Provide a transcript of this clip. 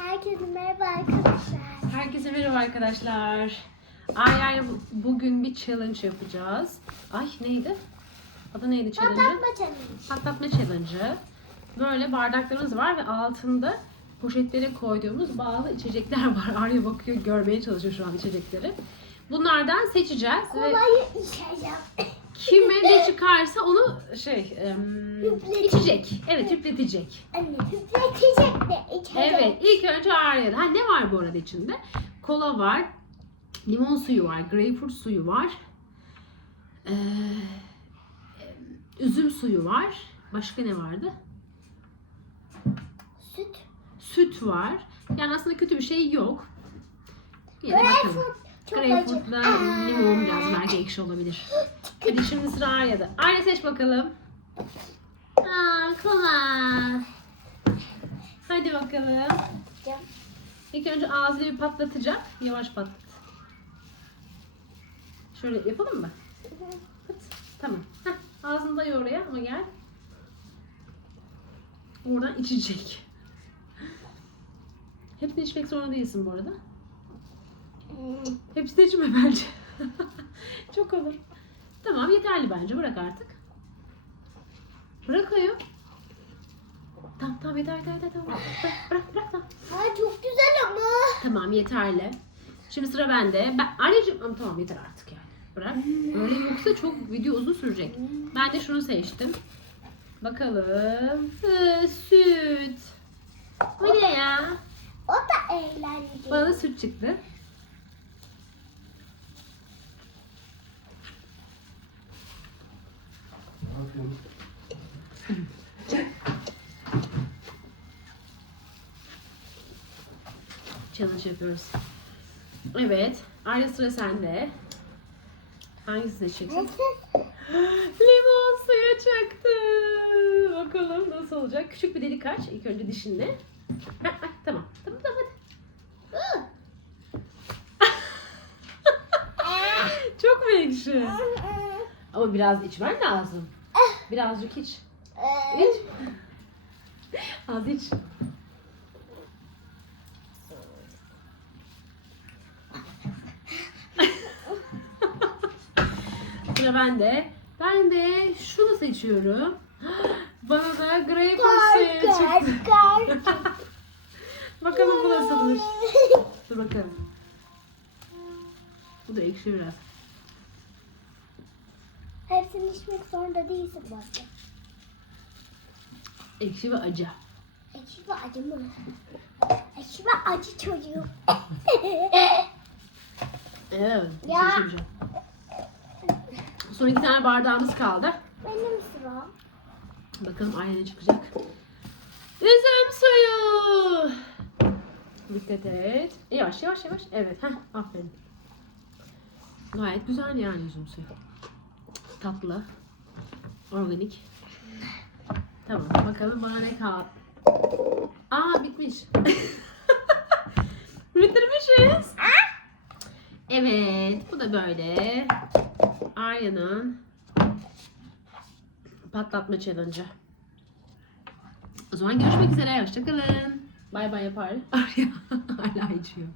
Herkese merhaba arkadaşlar. Herkese merhaba arkadaşlar. Arya'yla bu- bugün bir challenge yapacağız. Ay neydi? Adı neydi challenge'ın? Patlatma challenge. Patlatma challenge'ı. Böyle bardaklarımız var ve altında poşetlere koyduğumuz bazı içecekler var. Arya bakıyor, görmeye çalışıyor şu an içecekleri. Bunlardan seçeceğiz ve Kolayı içeceğim. Kime ne çıkarsa onu şey em, içecek. Evet, üfletecek. Anne üfletecek de içecek. Evet, ilk önce Arya'da. Ha ne var bu arada içinde? Kola var, limon suyu var, greyfurt suyu var, ee, üzüm suyu var. Başka ne vardı? Süt. Süt var. Yani aslında kötü bir şey yok. Yine de bakalım. Greyfurt. Çok acı. Greyfurtla limon biraz belki ekşi olabilir. Hadi şimdi sıra Arya'da. Arya seç bakalım. Aa, kola. Hadi bakalım. İlk önce ağzını bir patlatacak. Yavaş patlat. Şöyle yapalım mı? Pıt. Tamam. Heh, ağzını dayı oraya ama gel. Oradan içecek. Hepsini içmek zorunda değilsin bu arada. Hepsini içme bence. Çok olur. Tamam yeterli bence. Bırak artık. Bırak ayo. Tamam tamam yeter yeter yeter. Tamam. Bırak bırak bırak tamam. Ay çok güzel ama. Tamam yeterli. Şimdi sıra bende. Ben anneciğim ama tamam yeter artık yani. Bırak. Öyle yoksa çok video uzun sürecek. Ben de şunu seçtim. Bakalım. Hı, süt. Bu ne ya? O da eğlenceli. Bana da süt çıktı. Challenge yapıyoruz. Evet. Arya sıra sende. Hangisi seçeceksin? Nasıl? Limon suyu çıktı. Bakalım nasıl olacak. Küçük bir delik aç. İlk önce dişinle. Tamam. Tamam tamam hadi. Çok mu ekşi? Ama biraz içmen lazım. Birazcık iç. Ee, İç. Az iç. Sıra bende. Ben de şunu seçiyorum. Bana da suyu Kar çıktı. Bakalım bu nasılmış. Dur bakalım. Bu da ekşi biraz. Hepsini içmek zorunda değilsin bence. Ekşi ve acı. Ekşi ve acı mı? Ekşi ve acı çocuğum. Evet. Ya. seçeceğim. Son iki tane bardağımız kaldı. Benim sıram. Bakalım aynı çıkacak. Üzüm suyu. Dikkat et. Yavaş yavaş yavaş. Evet. Heh, aferin. Gayet güzel yani üzüm suyu. Tatlı. Organik. Tamam. Bakalım bana ne kaldı. Aa bitmiş. Bitirmişiz. Evet. Bu da böyle. Arya'nın patlatma challenge'ı. O zaman görüşmek üzere. Hoşçakalın. Bay bay yapar. Arya hala içiyor.